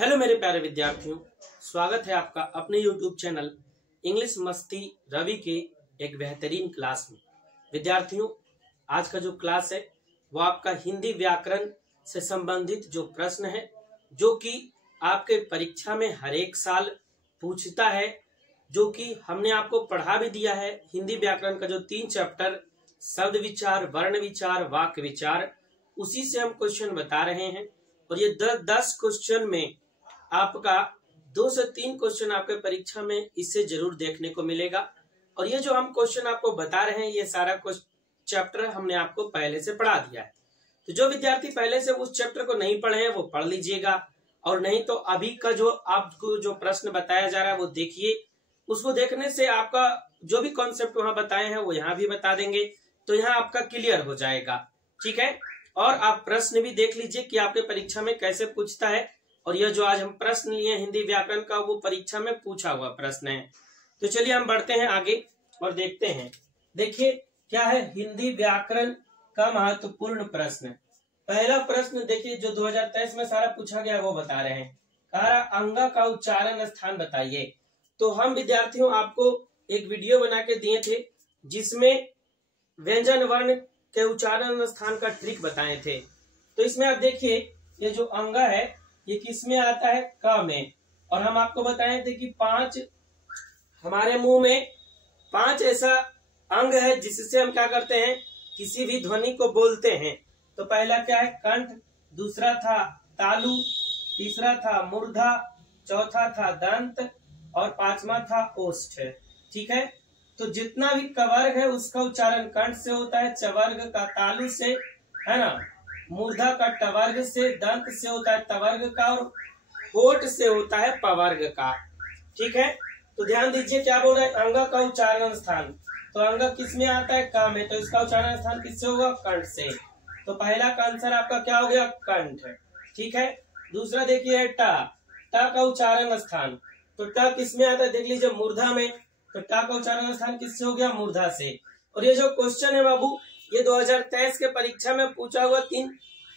Hello मेरे प्यारे विद्यार्थियों, स्वागत है आपका अपने YouTube चैनल इंग्लिश मस्ती रवि के एक बेहतरीन क्लास में। विद्यार्थियों, आज का जो क्लास है वो आपका हिंदी व्याकरण से संबंधित जो प्रश्न है, जो कि आपके परीक्षा में हर एक साल पूछता है, जो कि हमने आपको पढ़ा भी दिया है। हिंदी व्याकरण का जो 3 चैप्टर शब्द विचार, वर्ण विचार, वाक्य विचार, उसी से हम क्वेश्चन बता रहे हैं। और ये 10 क्वेश्चन में आपका 2 से 3 क्वेश्चन आपके परीक्षा में इससे जरूर देखने को मिलेगा। और ये जो हम क्वेश्चन आपको बता रहे हैं, ये सारा चैप्टर हमने आपको पहले से पढ़ा दिया है। तो जो विद्यार्थी पहले से उस चैप्टर को नहीं पढ़े हैं वो पढ़ लीजिएगा, और नहीं तो अभी का जो आपको जो प्रश्न बताया जा रहा है वो देखिए। उसको देखने से आपका जो भी कॉन्सेप्ट वहां बताए हैं वो यहाँ भी बता देंगे, तो यहाँ आपका क्लियर हो जाएगा। ठीक है, और आप प्रश्न भी देख लीजिए कि आपके परीक्षा में कैसे पूछता है। और यह जो आज हम प्रश्न लिए हिंदी व्याकरण का, वो परीक्षा में पूछा हुआ प्रश्न है। तो चलिए हम बढ़ते हैं आगे और देखते हैं। देखिए क्या है हिंदी व्याकरण का महत्वपूर्ण प्रश्न। पहला प्रश्न देखिए, जो 2023 में सारा पूछा गया वो बता रहे हैं। कहा अंगा का उच्चारण स्थान बताइए। तो हम विद्यार्थियों आपको एक वीडियो बना के दिए थे जिसमें व्यंजन वर्ण के उच्चारण स्थान का ट्रिक बताए थे। तो इसमें आप देखिए, ये जो अंगा है ये किसमें आता है? क में। और हम आपको बताए थे कि 5 हमारे मुंह में 5 ऐसा अंग है जिससे हम क्या करते हैं, किसी भी ध्वनि को बोलते हैं। तो पहला क्या है? कंठ, दूसरा था तालु, तीसरा था मूर्धा, चौथा था दंत और 5वां था ओष्ठ। ठीक है, तो जितना भी कवर्ग है उसका उच्चारण कंठ से होता है, चवर्ग का तालु से, है ना, मूर्धा का टवर्ग से, दंत से होता है तवर्ग का, और होठ से होता है पवर्ग का। ठीक है, तो ध्यान दीजिए क्या बोल रहे हैं, अंग का उच्चारण स्थान। तो अंग किस में आता है? क में। तो इसका उच्चारण स्थान किससे होगा? कंठ से। तो पहला का आंसर आपका क्या हो गया? कंठ। ठीक है, दूसरा देखिए ट का उच्चारण स्थान। तो ट किस में आता है? देख लीजिए मूर्धा में। तो ट का उच्चारण स्थान किससे हो गया? मूर्धा से। और ये जो क्वेश्चन है बाबू, ये 2023 के परीक्षा में पूछा हुआ 3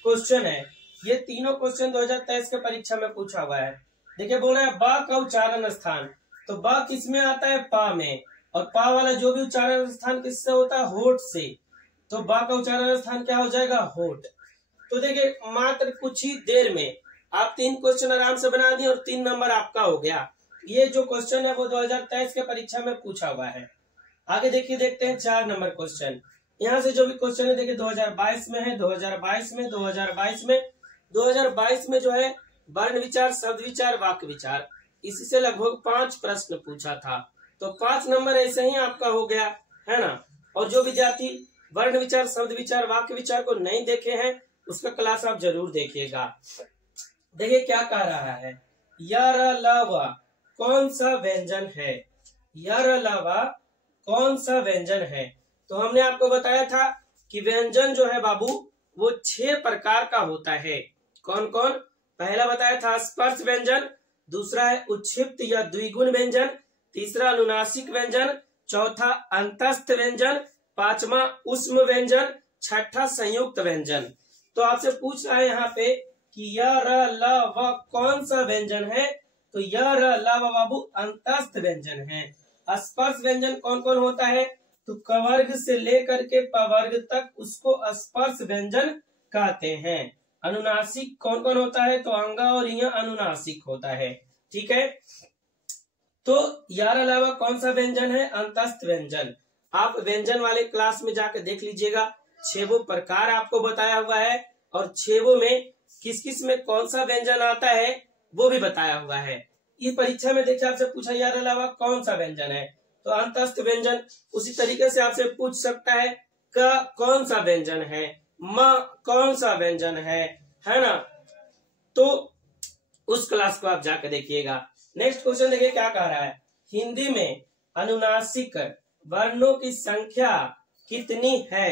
क्वेश्चन है। ये तीनों क्वेश्चन 2023 के परीक्षा में पूछा हुआ है। देखिए बोल रहा है बा का उच्चारण स्थान। तो बा किस में आता है? पा में। और पा वाला जो भी उच्चारण स्थान किससे होता है? होठ से। तो बा का उच्चारण स्थान क्या हो जाएगा? होठ। तो देखिए मात्र कुछ ही देर में आप 3 क्वेश्चन आराम से बना दिए और 3 नंबर आपका हो गया। ये जो क्वेश्चन है वो 2023 के परीक्षा में पूछा हुआ है। आगे देखिए, देखते हैं 4 नंबर क्वेश्चन। यहाँ से जो भी क्वेश्चन है देखिए 2022 में है, 2022 में जो है वर्ण विचार, शब्द विचार, वाक्य विचार, इसी से लगभग 5 प्रश्न पूछा था। तो 5 नंबर ऐसे ही आपका हो गया, है ना। और जो विद्यार्थी वर्ण विचार, शब्द विचार, वाक्य विचार को नहीं देखे हैं उसका क्लास आप जरूर देखिएगा। देखिए क्या कह रहा है, यर लवा कौन सा व्यंजन है? यर लवा कौन सा व्यंजन है? तो हमने आपको बताया था कि व्यंजन जो है बाबू वो 6 प्रकार का होता है। कौन कौन? पहला बताया था स्पर्श व्यंजन, दूसरा है उच्छिप्त या द्विगुण व्यंजन, तीसरा अनुनासिक व्यंजन, चौथा अंतस्थ व्यंजन, 5वां उष्म व्यंजन, 6ठा संयुक्त व्यंजन। तो आपसे पूछ रहा है यहाँ पे कि य र ल व कौन सा व्यंजन है? तो य र ल व बाबू अंतस्थ व्यंजन है। स्पर्श व्यंजन कौन कौन होता है? तो कवर्ग से लेकर के पवर्ग तक उसको स्पर्श व्यंजन कहते हैं। अनुनासिक कौन कौन होता है? तो अंगा और यह अनुनासिक होता है। ठीक है, तो यार अलावा कौन सा व्यंजन है? अंतस्थ व्यंजन। आप व्यंजन वाले क्लास में जाकर देख लीजिएगा, 6 प्रकार आपको बताया हुआ है, और 6 में किस किस में कौन सा व्यंजन आता है वो भी बताया हुआ है। ये परीक्षा में देखिए आपसे पूछा यार अलावा कौन सा व्यंजन है, तो अंतस्थ व्यंजन। उसी तरीके से आपसे पूछ सकता है क कौन सा व्यंजन है, म कौन सा व्यंजन है ना। तो उस क्लास को आप जाकर देखिएगा। नेक्स्ट क्वेश्चन देखिए क्या कह रहा है, हिंदी में अनुनासिक वर्णों की संख्या कितनी है?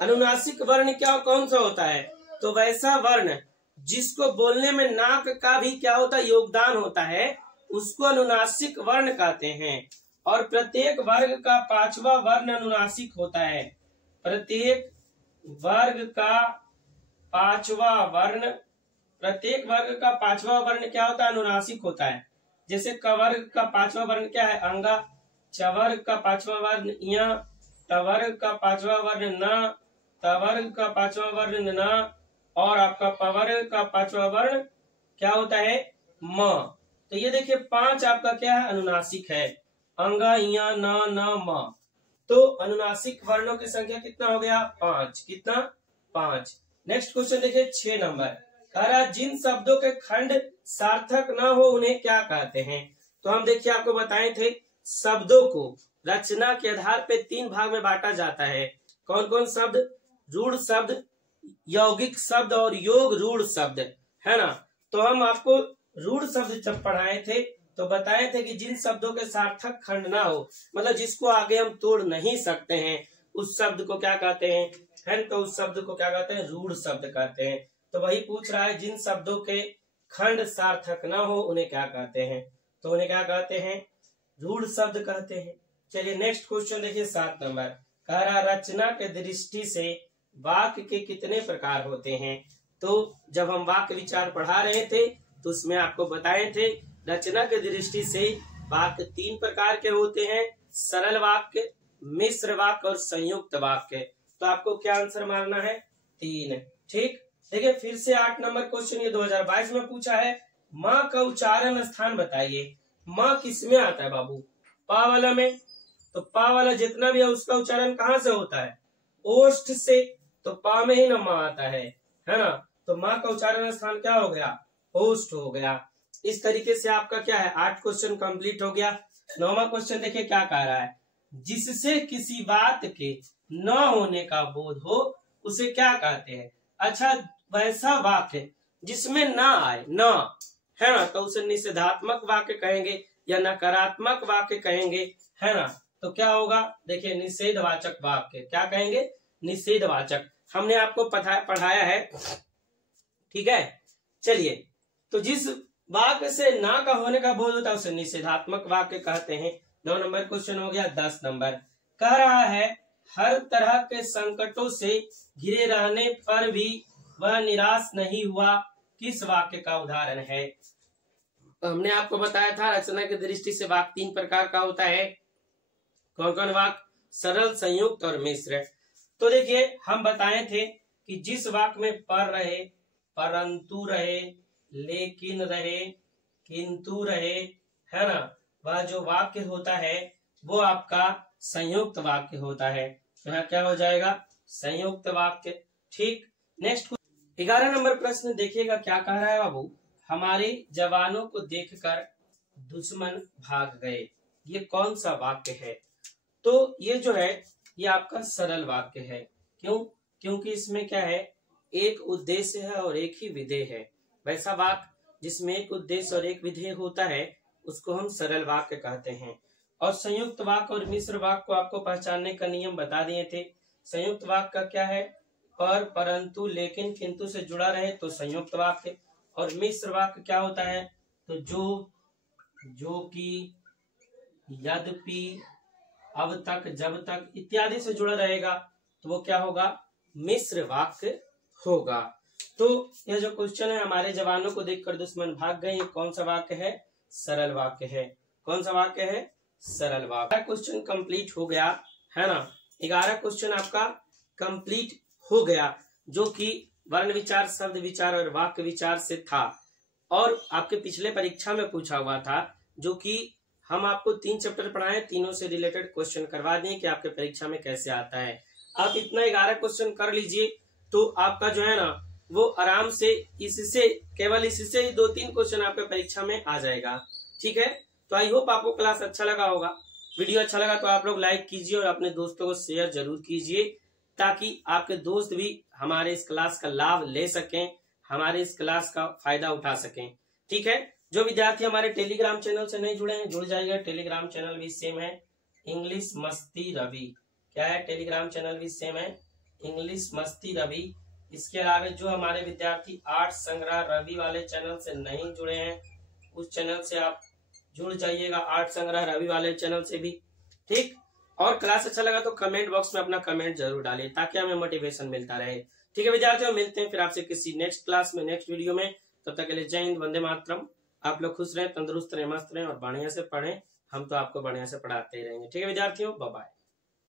अनुनासिक वर्ण क्या कौन सा होता है? तो वैसा वर्ण जिसको बोलने में नाक का भी क्या होता है? योगदान होता है, उसको अनुनासिक वर्ण कहते हैं। और प्रत्येक वर्ग का 5वां वर्ण अनुनासिक होता है। प्रत्येक वर्ग का 5वां वर्ण प्रत्येक वर्ग का पांचवा वर्ण क्या होता है? अनुनासिक होता है। जैसे कवर्ग का पांचवा वर्ण क्या है? अंगा। चवर्ग का पांचवा वर्ण य, टवर्ग का पांचवा वर्ण न, तवर्ग का पांचवा वर्ण न, और आपका पवर्ग का पांचवा वर्ण क्या होता है? म। तो ये देखिए 5 आपका क्या है? अनुनासिक है। अंगा, य, न, म। तो अनुनासिक वर्णों की संख्या कितना हो गया? 5। कितना? 5। नेक्स्ट क्वेश्चन देखिए 6 नंबर। कह रहा जिन शब्दों के खंड सार्थक ना हो उन्हें क्या कहते हैं? तो हम देखिए आपको बताए थे शब्दों को रचना के आधार पे 3 भाग में बांटा जाता है। कौन कौन शब्द? रूढ़ शब्द, यौगिक शब्द और योग रूढ़ शब्द, है ना। तो हम आपको रूढ़ शब्द जब पढ़ाए थे तो बताए थे कि जिन शब्दों के सार्थक खंड ना हो, मतलब जिसको आगे हम तोड़ नहीं सकते हैं, उस शब्द को क्या कहते हैं? है तो उस शब्द को क्या कहते हैं? रूढ़ शब्द कहते हैं। तो वही पूछ रहा है जिन शब्दों के खंड सार्थक ना हो उन्हें क्या कहते हैं? तो उन्हें क्या कहते हैं? रूढ़ शब्द कहते हैं। चलिए नेक्स्ट क्वेश्चन देखिए 7 नंबर। कह रहा रचना के दृष्टि से वाक्य के कितने प्रकार होते हैं? तो जब हम वाक्य विचार पढ़ा रहे थे तो उसमें आपको बताए थे रचना के दृष्टि से वाक्य 3 प्रकार के होते हैं। सरल वाक्य, मिश्र वाक्य और संयुक्त वाक्य। तो आपको क्या आंसर मारना है? 3। ठीक। देखिए फिर से 8 नंबर क्वेश्चन ये 2022 में पूछा है। माँ का उच्चारण स्थान बताइए। माँ किस में आता है बाबू? पा वाला में। तो पा वाला जितना भी है उसका उच्चारण कहाँ से होता है? ओष्ठ से। तो पा में ही ना माँ आता है ना। तो माँ का उच्चारण स्थान क्या हो गया? ओष्ठ हो गया। इस तरीके से आपका क्या है? 8 क्वेश्चन कंप्लीट हो गया। 9वां क्वेश्चन देखिए क्या कह रहा है। जिससे किसी बात के न होने का बोध हो उसे क्या कहते हैं? अच्छा, वैसा वाक्य जिसमें न आए, न, है ना, तो उसे निषेधात्मक वाक्य कहेंगे या नकारात्मक वाक्य कहेंगे, है ना। तो क्या होगा? देखिए निषेधवाचक वाक्य क्या कहेंगे? निषेधवाचक। हमने आपको पढ़ाया है, ठीक है। चलिए, तो जिस वाक्य से ना का होने का बोध होता है उसे निषेधात्मक वाक्य कहते हैं। 9 नंबर क्वेश्चन हो गया। 10 नंबर कह रहा है हर तरह के संकटों से घिरे रहने पर भी वह निराश नहीं हुआ, किस वाक्य का उदाहरण है? तो हमने आपको बताया था रचना की दृष्टि से वाक्य 3 प्रकार का होता है। कौन कौन वाक्य? सरल, संयुक्त और मिश्र। तो देखिए हम बताए थे कि जिस वाक्य में पर रहे, परंतु रहे, लेकिन रहे, किंतु रहे, है ना, वह जो वाक्य होता है वो आपका संयुक्त वाक्य होता है। तो यहाँ क्या हो जाएगा? संयुक्त वाक्य। ठीक। नेक्स्ट 11 नंबर प्रश्न देखिएगा क्या कह रहा है बाबू। हमारे जवानों को देखकर दुश्मन भाग गए, ये कौन सा वाक्य है? तो ये जो है ये आपका सरल वाक्य है। क्यों? क्योंकि इसमें क्या है? एक उद्देश्य है और एक ही विधेय है। वैसा वाक्य जिसमें एक उद्देश्य और एक विधेय होता है उसको हम सरल वाक्य कहते हैं। और संयुक्त वाक्य और मिश्र वाक्य को आपको पहचानने का नियम बता दिए थे। संयुक्त वाक्य का क्या है? पर, परंतु, लेकिन, किंतु से जुड़ा रहे तो संयुक्त वाक्य। और मिश्र वाक्य क्या होता है? तो जो कि, यद्यपि, अब तक, जब तक इत्यादि से जुड़ा रहेगा तो वो क्या होगा? मिश्र वाक्य होगा। तो यह जो क्वेश्चन है हमारे जवानों को देखकर दुश्मन भाग गए, ये कौन सा वाक्य है? सरल वाक्य है। कौन सा वाक्य है? सरल वाक्य। क्वेश्चन कंप्लीट हो गया, है ना। 11 क्वेश्चन आपका कंप्लीट हो गया जो कि वर्ण विचार, शब्द विचार और वाक्य विचार से था। और आपके पिछले परीक्षा में पूछा हुआ था जो कि हम आपको 3 चैप्टर पढ़ाए, तीनों से रिलेटेड क्वेश्चन करवा दिए कि आपके परीक्षा में कैसे आता है। आप इतना 11 क्वेश्चन कर लीजिए तो आपका जो है ना वो आराम से इससे, केवल इससे ही 2-3 क्वेश्चन आपके परीक्षा में आ जाएगा। ठीक है। तो आई होप आपको क्लास अच्छा लगा होगा। वीडियो अच्छा लगा तो आप लोग लाइक कीजिए और अपने दोस्तों को शेयर जरूर कीजिए ताकि आपके दोस्त भी हमारे इस क्लास का लाभ ले सकें, हमारे इस क्लास का फायदा उठा सकें। ठीक है। जो विद्यार्थी हमारे टेलीग्राम चैनल से नहीं जुड़े हैं जुड़ जाइएगा। टेलीग्राम चैनल भी सेम है, इंग्लिश मस्ती रवि। क्या है? टेलीग्राम चैनल भी सेम है, इंग्लिश मस्ती रवि। इसके अलावा जो हमारे विद्यार्थी आर्ट संग्रह रवि वाले चैनल से नहीं जुड़े हैं उस चैनल से आप जुड़ जाइएगा, आर्ट संग्रह रवि वाले चैनल से भी। ठीक। और क्लास अच्छा लगा तो कमेंट बॉक्स में अपना कमेंट जरूर डालिए ताकि हमें मोटिवेशन मिलता रहे। ठीक है विद्यार्थियों, मिलते हैं फिर आपसे किसी नेक्स्ट क्लास में, नेक्स्ट वीडियो में। तब तक के लिए जय हिंद, वंदे मातरम। आप लोग खुश रहें, तंदुरुस्त रहें, मस्त रहें और बढ़िया से पढ़ें। हम तो आपको बढ़िया से पढ़ाते ही रहेंगे। ठीक है विद्यार्थियों, बाय बाय।